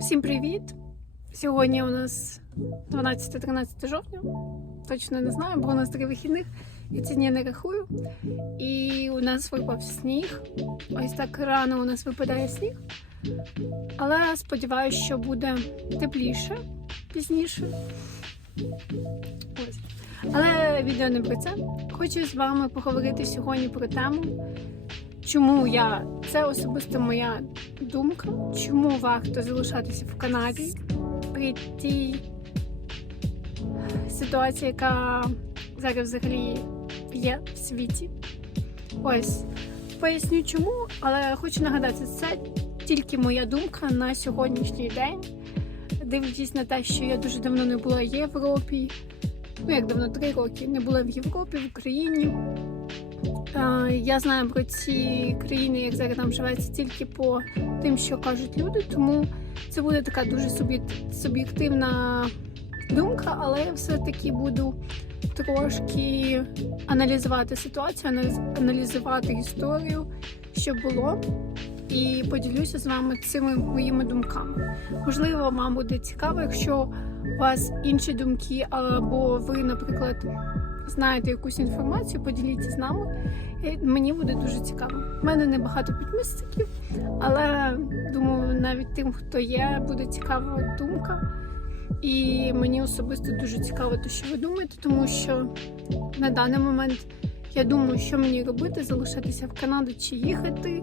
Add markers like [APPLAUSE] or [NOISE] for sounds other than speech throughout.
Всім привіт! Сьогодні у нас 12-13 жовтня. Точно не знаю, бо у нас три вихідних. Я ці дні не рахую. І у нас випав сніг. Ось так рано у нас випадає сніг. Але сподіваюся, що буде тепліше пізніше. Ось. Але відео не про це. Хочу з вами поговорити сьогодні про тему, чому я це особисто моя думка, чому варто залишатися в Канаді при тій ситуації, яка зараз взагалі є в світі. Ось поясню чому, але хочу нагадати, це тільки моя думка на сьогоднішній день. Дивлячись на те, що я дуже давно не була в Європі. Ну, як давно, три роки не була в Європі, в Україні. Я знаю про ці країни, як зараз там живеться, тільки по тим, що кажуть люди. Тому це буде така дуже суб'єктивна думка, але я все-таки буду трошки аналізувати ситуацію, аналіз- аналізувати історію, що було, і поділюся з вами цими моїми думками. Можливо, вам буде цікаво, якщо у вас інші думки, або ви, наприклад, знаєте якусь інформацію, поділіться з нами. І Мені буде дуже цікаво. У мене небагато підписників, але думаю, навіть тим, хто є, буде цікава думка. І мені особисто дуже цікаво, те, що ви думаєте, тому що на даний момент я думаю, що мені робити, залишатися в Канаду чи їхати,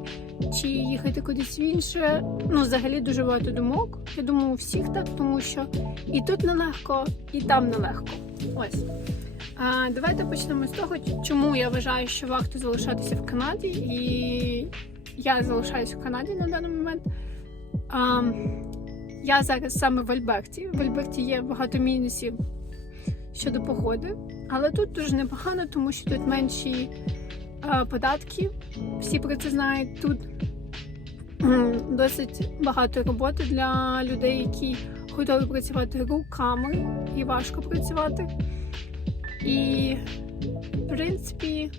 чи їхати кудись в інше. Ну, взагалі дуже багато думок. Я думаю, у всіх так, тому що і тут нелегко, і там нелегко. Ось. А, давайте почнемо з того, чому я вважаю, що варто залишатися в Канаді, і я залишаюся в Канаді на даний момент. А, я зараз саме в Альберті. В Альберті є багато мінусів щодо погоди, але тут дуже непогано, тому що тут менші а, податки. Всі про це знають. Тут досить багато роботи для людей, які готові працювати руками і важко працювати. І, в принципі,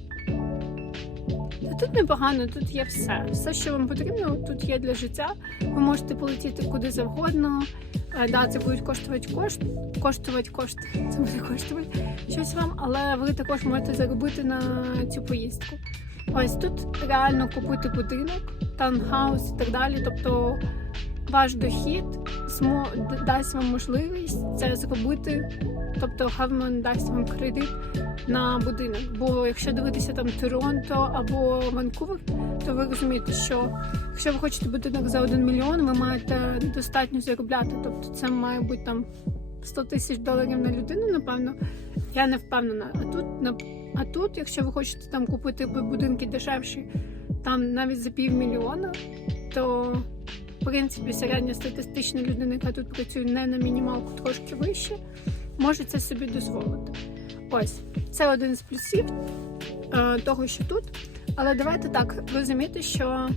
тут непогано, тут є все. Все, що вам потрібно, тут є для життя. Ви можете полетіти куди завгодно. Е, Да, це будуть коштувати кошт, коштувати кошти. [LAUGHS] Це буде коштувати щось вам, але ви також можете заробити на цю поїздку. Ось тут реально купити будинок, таунхаус і так далі. Тобто ваш дохід дасть вам можливість це зробити. Тобто Хавман дасть вам кредит на будинок. Бо якщо дивитися там Торонто або Ванкувер, то ви розумієте, що якщо ви хочете будинок за 1 мільйон, ви маєте достатньо заробляти. Тобто це має бути там 100 тисяч доларів на людину, напевно. Я не впевнена. А тут а тут, якщо ви хочете там купити будинки дешевші, там навіть за півмільйона, то в принципі середня статистична людина, яка тут працює не на мінімалку, трошки вище, може це собі дозволити. Ось це один з плюсів е, того, що тут. Але давайте так розуміти, що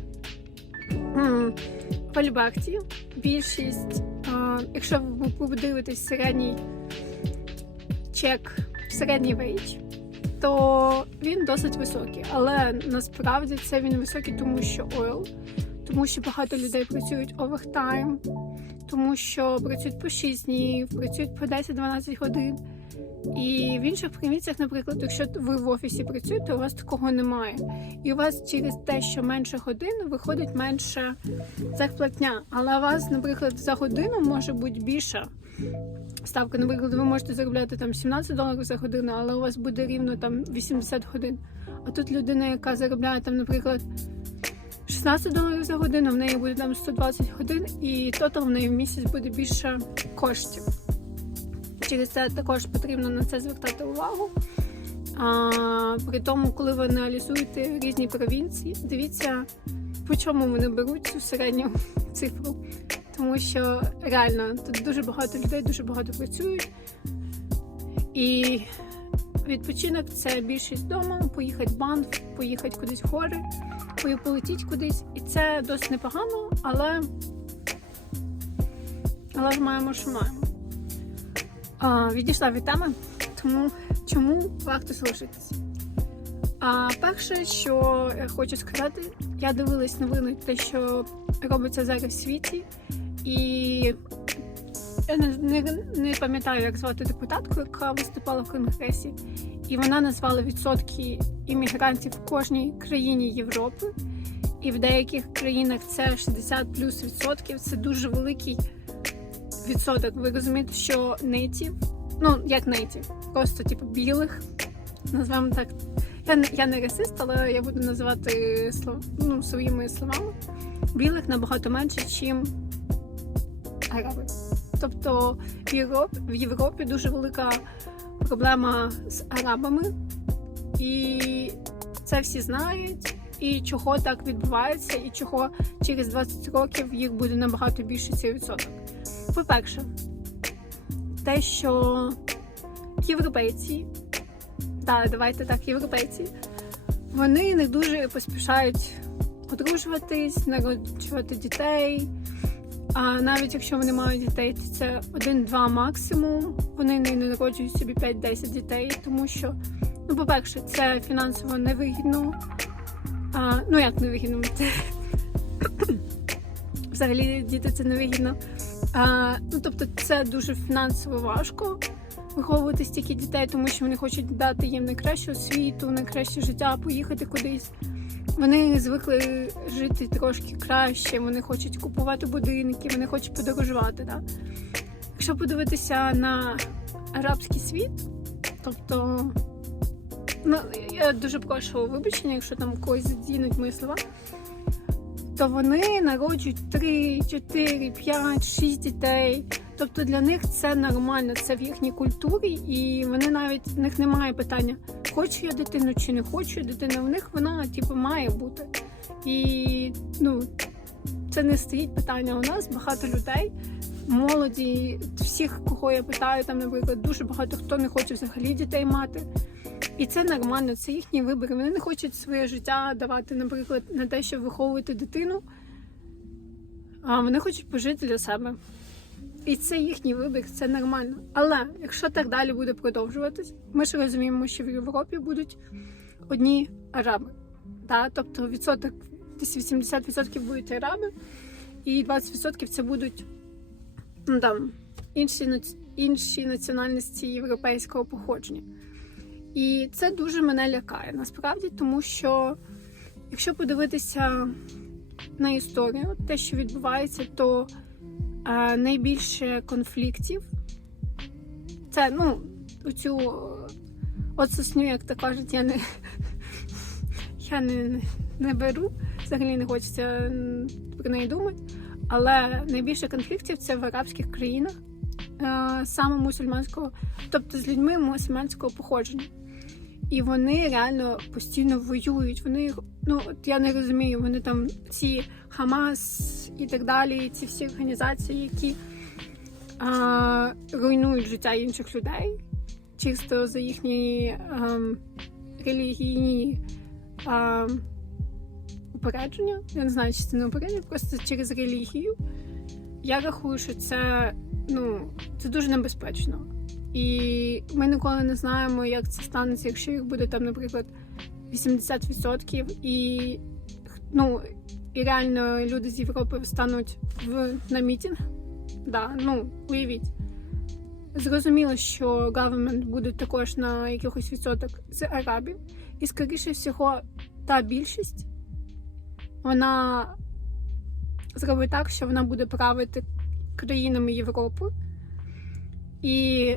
в Альберті більшість, е, якщо ви подивитесь середній чек, середній вейдж, то він досить високий. Але насправді це він високий, тому що ойл, тому що багато людей працюють овертайм, тому що працюють по 6 днів, працюють по 10-12 годин. І в інших провінціях, наприклад, якщо ви в офісі працюєте, у вас такого немає. І у вас через те, що менше годин, виходить менше зарплатня. Але у вас, наприклад, за годину може бути більша ставка. Наприклад, ви можете заробляти там 17 доларів за годину, але у вас буде рівно там 80 годин. А тут людина, яка заробляє там, наприклад, 16 доларів за годину, в неї буде там 120 годин, і тотал в неї в місяць буде більше коштів. Через це також потрібно на це звертати увагу. А, при тому, коли ви аналізуєте різні провінції, дивіться, по чому вони беруть цю середню [LAUGHS] цифру. Тому що реально тут дуже багато людей, дуже багато працюють. І відпочинок це більшість вдома, поїхати в банк, поїхати кудись в гори, полетіти кудись. І це досить непогано, але, але ж маємо, що маємо. А, відійшла від теми, тому чому варто залишитися? А перше, що я хочу сказати, я дивилась новини, те, що робиться зараз в світі, І я не, не, не пам'ятаю, як звати депутатку, яка виступала в Конгресі, і вона назвала відсотки іммігрантів в кожній країні Європи. І в деяких країнах це 60 плюс відсотків. Це дуже великий відсоток. Ви розумієте, що нейтів, ну як нейтів, просто типу білих, назвемо так. Я я не расист, але я буду називати слов, ну, своїми словами. Білих набагато менше, ніж араби. Тобто в Європі, в Європі дуже велика проблема з арабами, і це всі знають. І чого так відбувається, і чого через 20 років їх буде набагато більше цей відсоток. По-перше, те, що європейці, так, давайте так, європейці, вони не дуже поспішають одружуватись, народжувати дітей. А навіть якщо вони мають дітей, то це один-два максимум. Вони не народжують собі 5-10 дітей, тому що, ну, по-перше, це фінансово невигідно. А, ну як невигідно? Це... [COUGHS] Взагалі діти це невигідно. А, ну тобто це дуже фінансово важко виховувати стільки дітей, тому що вони хочуть дати їм найкращу освіту, найкраще життя, поїхати кудись. Вони звикли жити трошки краще, вони хочуть купувати будинки, вони хочуть подорожувати. Да? Якщо подивитися на арабський світ, тобто Ну, я дуже прошу вибачення, якщо там когось задінуть мої слова, то вони народжують 3, 4, 5, 6 дітей. Тобто для них це нормально, це в їхній культурі, і вони навіть в них немає питання, хочу я дитину чи не хочу я дитину. В них вона типу має бути. І ну, це не стоїть питання. У нас багато людей, молоді, всіх, кого я питаю, там, наприклад, дуже багато хто не хоче взагалі дітей мати. І це нормально, це їхні вибори. Вони не хочуть своє життя давати, наприклад, на те, щоб виховувати дитину, а вони хочуть пожити для себе. І це їхній вибір, це нормально. Але якщо так далі буде продовжуватись, ми ж розуміємо, що в Європі будуть одні араби. Да? Тобто відсоток десь 80% будуть араби, і 20% це будуть ну, там, інші, інші національності європейського походження. І це дуже мене лякає насправді, тому що якщо подивитися на історію, те, що відбувається, то найбільше конфліктів це, ну, оцю от сосню, як то кажуть, я не я не, не беру, взагалі не хочеться про неї думати. Але найбільше конфліктів це в арабських країнах, саме мусульманського, тобто з людьми мусульманського походження. І вони реально постійно воюють. Вони ну от я не розумію, вони там ці Хамас і так далі, І ці всі організації, які а, руйнують життя інших людей, чисто за їхні а, ем, релігійні а, упередження. Я не знаю, чи це не упередження, просто через релігію. Я рахую, що це ну це дуже небезпечно. І ми ніколи не знаємо, як це станеться, якщо їх буде там, наприклад, 80%, і ну, і реально люди з Європи стануть в на мітінг. Да, ну, уявіть. Зрозуміло, що government буде також на якихось відсоток з арабів, і, скоріше всього, та більшість вона зробить так, що вона буде правити країнами Європи. І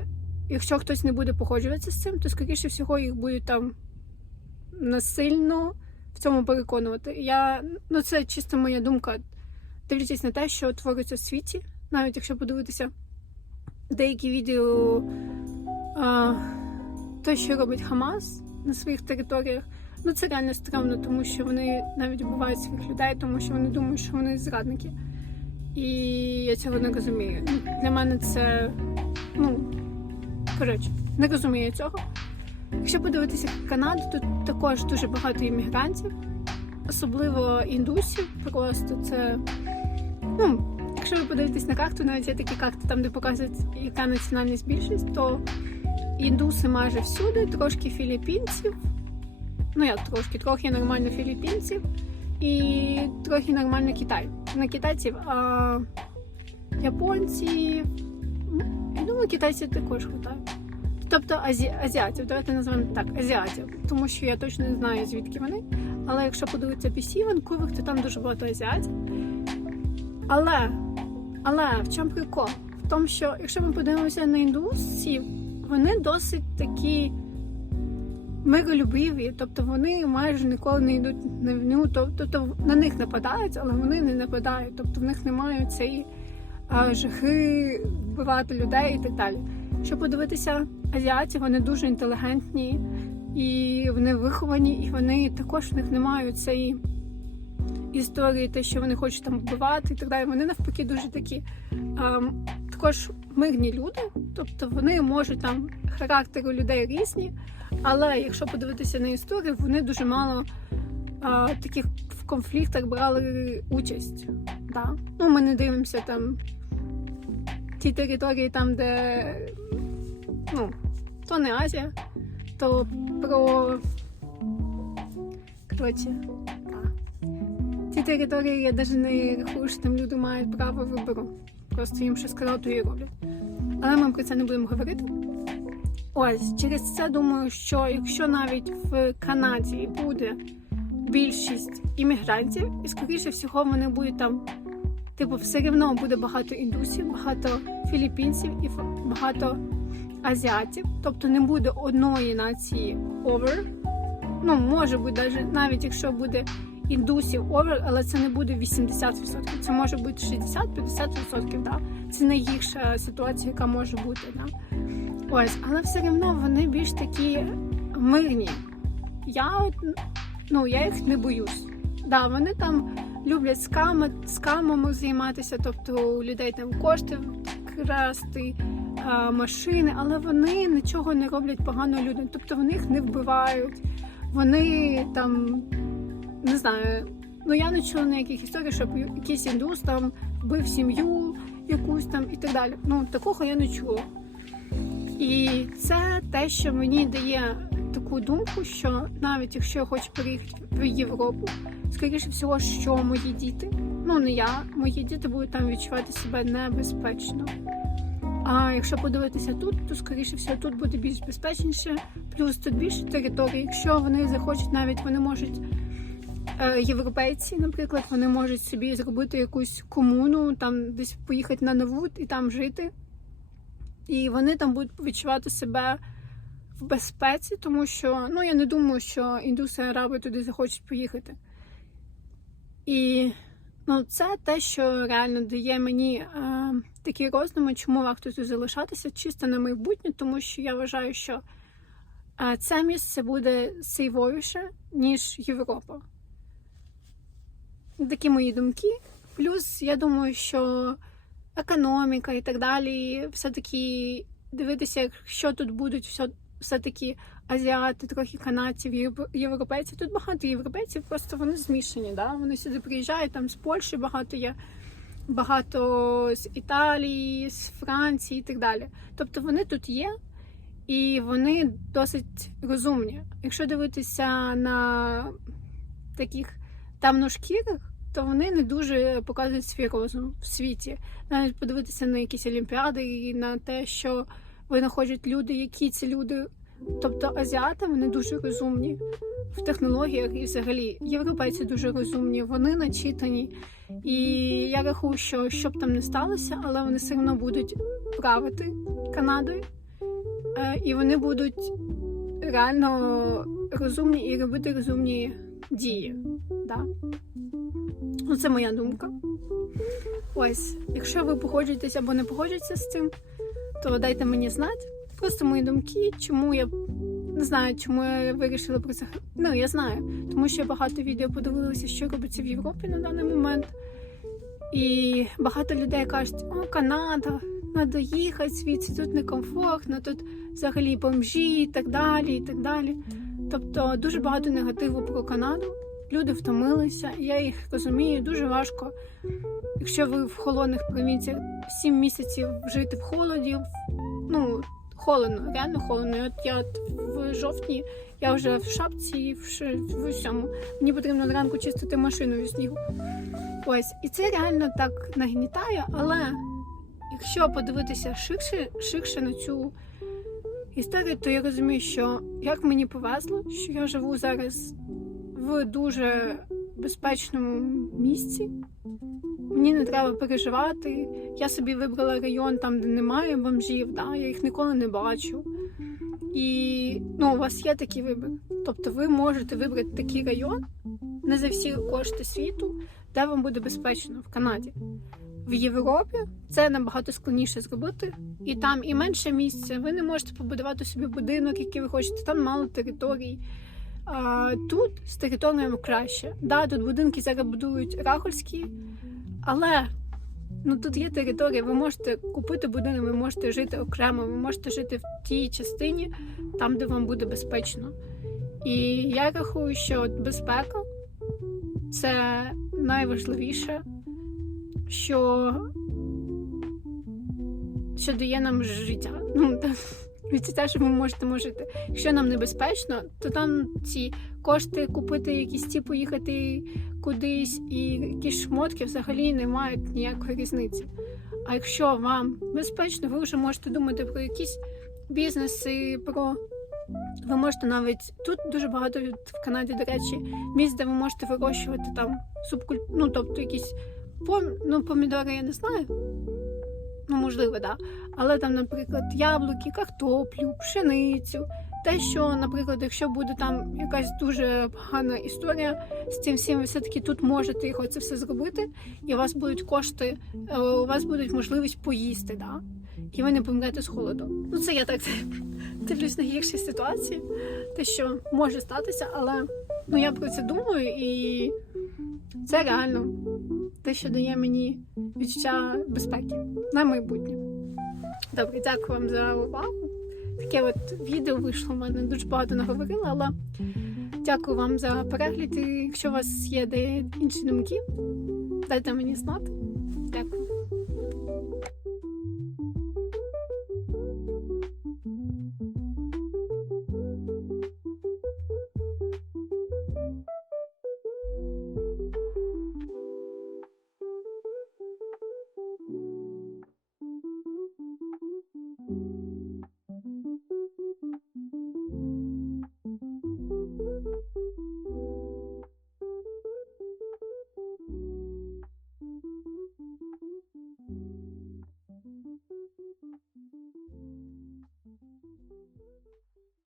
якщо хтось не буде погоджуватися з цим, то скоріше всього їх будуть там насильно в цьому переконувати. Я, ну Це чисто моя думка, дивлячись на те, що твориться в світі, навіть якщо подивитися деякі відео, а, те, що робить Хамас на своїх територіях. Ну це реально стрімно, тому що вони навіть вбивають своїх людей, тому що вони думають, що вони зрадники. І я цього не розумію. Для мене це ну коротше не розумію цього. Якщо подивитися Канаду, тут також дуже багато іммігрантів, особливо індусів. Просто це ну, якщо ви подивитесь на карту, навіть є такі карти, там де показують, яка національність більшість, то індуси майже всюди, трошки філіппінців. Ну як трошки, трохи нормально філіппінців і трохи нормально Китай. На китайців, а японці. м, Я думаю, китайці також хватає. Тобто азі... азіатів, давайте назвемо так, азіатів, тому що я точно не знаю, звідки вони. Але якщо подивитися PC Ванкувер, то там дуже багато азіатів. Але, але в чому прикол? В тому, що якщо ми подивимося на індусів, вони досить такі миролюбиві, тобто вони майже ніколи не йдуть на війну, тобто на них нападають, але вони не нападають, тобто в них немає цієї жахи вбивати людей і так далі. Щоб подивитися азіатів, вони дуже інтелігентні і вони виховані, і вони також в них немає цієї історії, те, що вони хочуть там вбивати і так далі. Вони навпаки дуже такі ем, також мирні люди, тобто вони можуть там характери людей різні, але якщо подивитися на історію, вони дуже мало а, таких в конфліктах брали участь. Да. Ну, ми не дивимося там ті території, там, де ну, то не Азія, то про коротше, ті території я навіть не рахую, що там люди мають право вибору. Просто їм що сказали, то і роблять. Але ми про це не будемо говорити. Ось через це думаю, що якщо навіть в Канаді буде більшість іммігрантів, і скоріше всього вони будуть там, типу, все рівно буде багато індусів, багато філіппінців і багато азіатів. Тобто не буде одної нації over. Ну, може бути навіть, навіть якщо буде індусів over, але це не буде 80%. Це може бути 60-50%. Да? Це найгірша ситуація, яка може бути. Да? Ось, але все одно вони більш такі мирні. Я от, ну, я їх не боюсь. Да, вони там люблять сками, скамами займатися, тобто у людей там кошти красти, машини, але вони нічого не роблять погано людям. Тобто вони їх не вбивають, вони там не знаю. Ну я не чула ніяких історій, щоб якийсь індус там вбив сім'ю якусь там і так далі. Ну такого я не чула. І це те, що мені дає таку думку, що навіть якщо я хочу переїхати в Європу, скоріше всього, що мої діти, ну не я, мої діти будуть там відчувати себе небезпечно. А якщо подивитися тут, то скоріше всього тут буде більш безпечніше, плюс тут більше території. Якщо вони захочуть, навіть вони можуть. е, Європейці, наприклад, вони можуть собі зробити якусь комуну, там десь поїхати на нову і там жити. І вони там будуть відчувати себе в безпеці, тому що ну я не думаю, що індуси араби туди захочуть поїхати. І ну, це те, що реально дає мені е, такі роздуми, чому варто тут залишатися чисто на майбутнє, тому що я вважаю, що е, це місце буде сейвовіше, ніж Європа. Такі мої думки. Плюс я думаю, що економіка і так далі, все-таки дивитися, що тут будуть все, все-таки азіати, трохи канадців, євро- європейців. Тут багато європейців, просто вони змішані. Да? Вони сюди приїжджають, там з Польщі багато є, багато з Італії, з Франції і так далі. Тобто вони тут є. І вони досить розумні. Якщо дивитися на таких темношкірих, то вони не дуже показують свій розум в світі. Навіть подивитися на якісь олімпіади і на те, що винаходять люди, які ці люди. Тобто азіати вони дуже розумні в технологіях і взагалі європейці дуже розумні, вони начитані. І я рахую, що що б там не сталося, але вони все одно будуть правити Канадою. Е, І вони будуть реально розумні і робити розумні дії. Да? Ну, це моя думка. Ось, якщо ви погоджуєтесь або не погоджуєтеся з цим, то дайте мені знати. Просто мої думки, чому я не знаю, чому я вирішила про це. Ну, я знаю, тому що я багато відео подивилася, що робиться в Європі на даний момент. І багато людей кажуть, о, Канада, треба їхати звідси, тут некомфортно, тут взагалі бомжі і так далі. і так далі. Тобто дуже багато негативу про Канаду. Люди втомилися, я їх розумію, дуже важко. Якщо ви в холодних провінціях 7 місяців жити в холоді, ну холодно, реально холодно. І От я от в жовтні, я вже в шапці, в, в усьому. Мені потрібно зранку чистити машину від снігу. Ось, і це реально так нагнітає, але якщо подивитися ширше, ширше на цю історію, то я розумію, що як мені повезло, що я живу зараз в дуже безпечному місці. Мені не треба переживати. Я собі вибрала район там, де немає бомжів, да? я їх ніколи не бачу. І ну, у вас є такий вибір. Тобто ви можете вибрати такий район не за всі кошти світу, де вам буде безпечно в Канаді. В Європі це набагато складніше зробити, і там і менше місця. Ви не можете побудувати собі будинок, який ви хочете, там мало територій. А, тут з територіями краще. Да, тут будинки зараз будують рахольські, але ну тут є територія. Ви можете купити будинок, ви можете жити окремо, ви можете жити в тій частині, там, де вам буде безпечно. І я рахую, що безпека це найважливіше, що, що дає нам життя. Ну, відчуття, що ми можемо жити. Якщо нам небезпечно, то там ці кошти купити якісь ці поїхати кудись і якісь шмотки взагалі не мають ніякої різниці. А якщо вам безпечно, ви вже можете думати про якісь бізнеси, про ви можете навіть тут дуже багато в Канаді, до речі, місць, де ви можете вирощувати там субкуль... ну, тобто якісь ну, помідори, я не знаю. Ну, можливо, да. Але там, наприклад, яблуки, картоплю, пшеницю. Те, що, наприклад, якщо буде там якась дуже погана історія з цим всім, ви все-таки тут можете його це все зробити, і у вас будуть кошти, е, у вас будуть можливість поїсти, да? і ви не помрете з холоду. Ну, це я так [LAUGHS] дивлюсь на гірші ситуації, те, що може статися, але ну, я про це думаю, і це реально те, що дає мені відчуття безпеки на майбутнє. Добре, дякую вам за увагу. Таке от відео вийшло в мене дуже багато наговорила, але дякую вам за перегляд. І Якщо у вас є де інші думки, дайте мені знати.